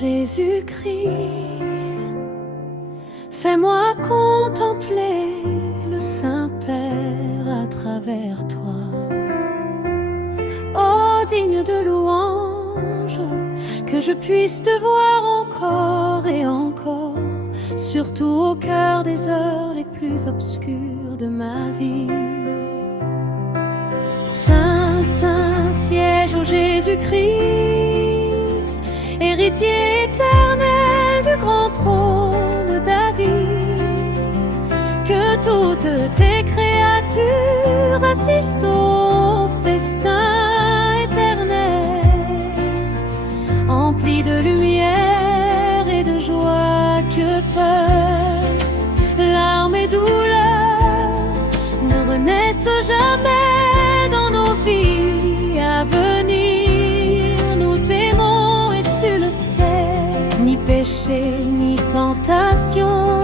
Jésus-Christ, fais-moi contempler le Saint-Père à travers toi. Oh, digne de louange, que je puisse te voir encore et encore, surtout au cœur des heures les plus obscures de ma vie. Saint, Saint, siège au Jésus-Christ, héritier éternel du grand trône de David, que toutes tes créatures assistent au festin éternel, empli de lumière et de joie, que peur, larmes et douleurs ne renaissent jamais dans nos vies à venir. Nous t'aimons et tu le sais, ni péché ni tentation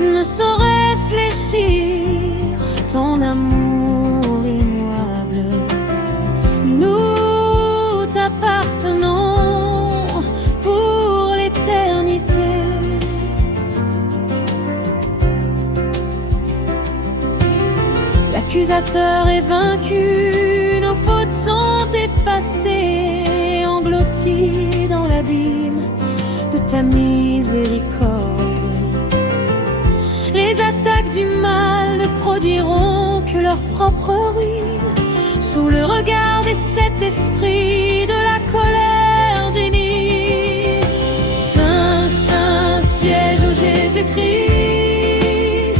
ne saurait fléchir ton amour immuable. Nous t'appartenons pour l'éternité. L'accusateur est vaincu, nos fautes sont effacées, englouties dans l'abîme de ta miséricorde. Les attaques du mal ne produiront que leur propre ruine, sous le regard des sept esprits de la colère bénie. Saint, Saint, siège au Jésus-Christ,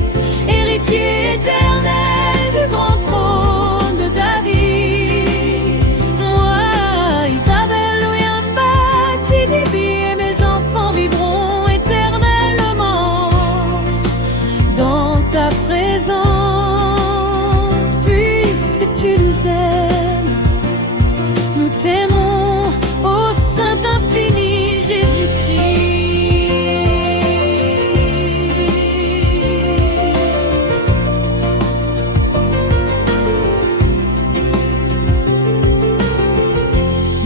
héritier éternel du grand trône de David. Moi, Isabelle, Louyamba, Tibibi et mes enfants vivront éternellement dans ta présence, puisque tu nous aimes. Nous t'aimons, ô Saint infini Jésus-Christ.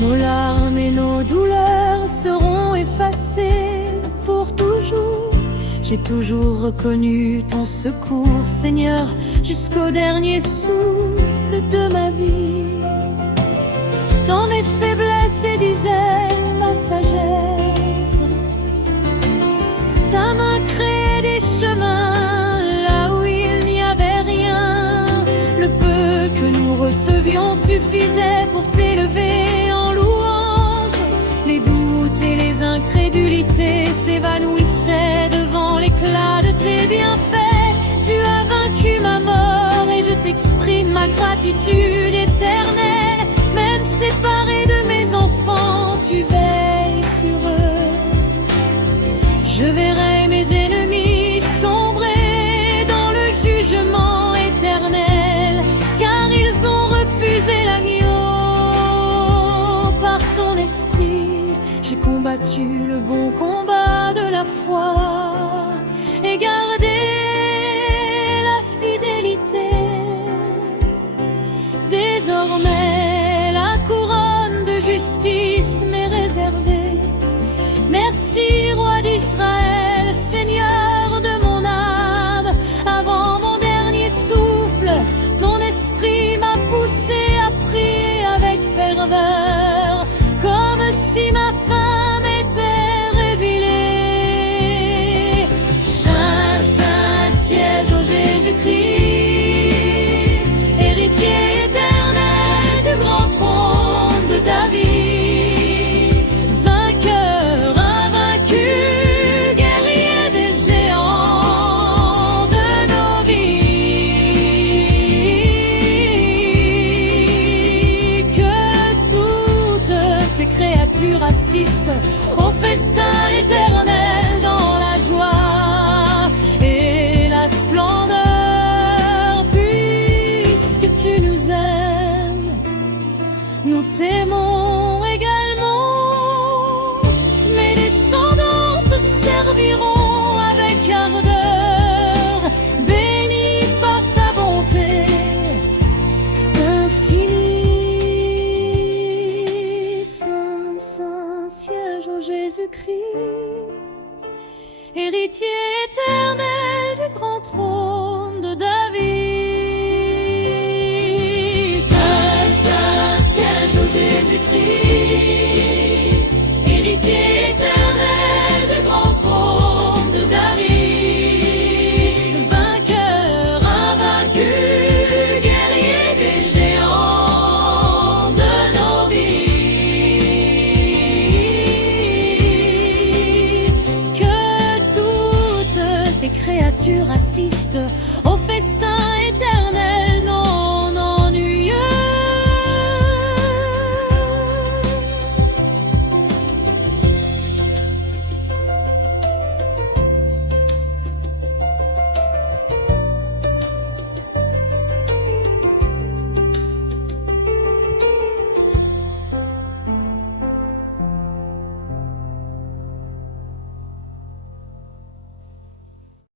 Nos larmes et nos douleurs seront effacées pour toujours. J'ai toujours reconnu ton secours, Seigneur, jusqu'au dernier souffle de ma vie. Dans mes faiblesses et disettes passagères, ta main crée des chemins là où il n'y avait rien. Le peu que nous recevions suffisait pour t'élever en louange. Les doutes et les incrédulités s'évanouissaient devant l'éclat de tes bienfaits. Tu as vaincu ma mort et je t'exprime ma gratitude éternelle. Même séparé de mes enfants, tu veilles sur eux. Je verrai mes ennemis sombrer dans le jugement éternel, car ils ont refusé l'agneau. Par ton esprit, j'ai combattu le bon combat de la foi et gardé la fidélité. Désormais, la couronne de justice m'est réservée. Merci, roi d'Israël, Seigneur de mon âme. Avant mon dernier souffle, ton esprit m'a poussé à prier avec ferveur, comme si ma femme était révélée. Saint, Saint, siège au Jésus-Christ, héritier éternel du grand trône de David, vainqueur, invaincu, guerrier des géants de nos vies. Que toutes tes créatures assistent au festin éternel dans la joie et la splendeur, puisque tu nous aimes. Nous t'aimons également. Mes descendants te serviront avec ardeur, bénis par ta bonté infinie. Saint, Saint, siège, ô Jésus-Christ, héritier éternel du grand trône de David. Que Saint siège, ô Jésus-Christ, héritier éternel du grand trône de David, vainqueur invaincu, guerrier des géants de nos vies. Que toutes tes créatures assistent au festin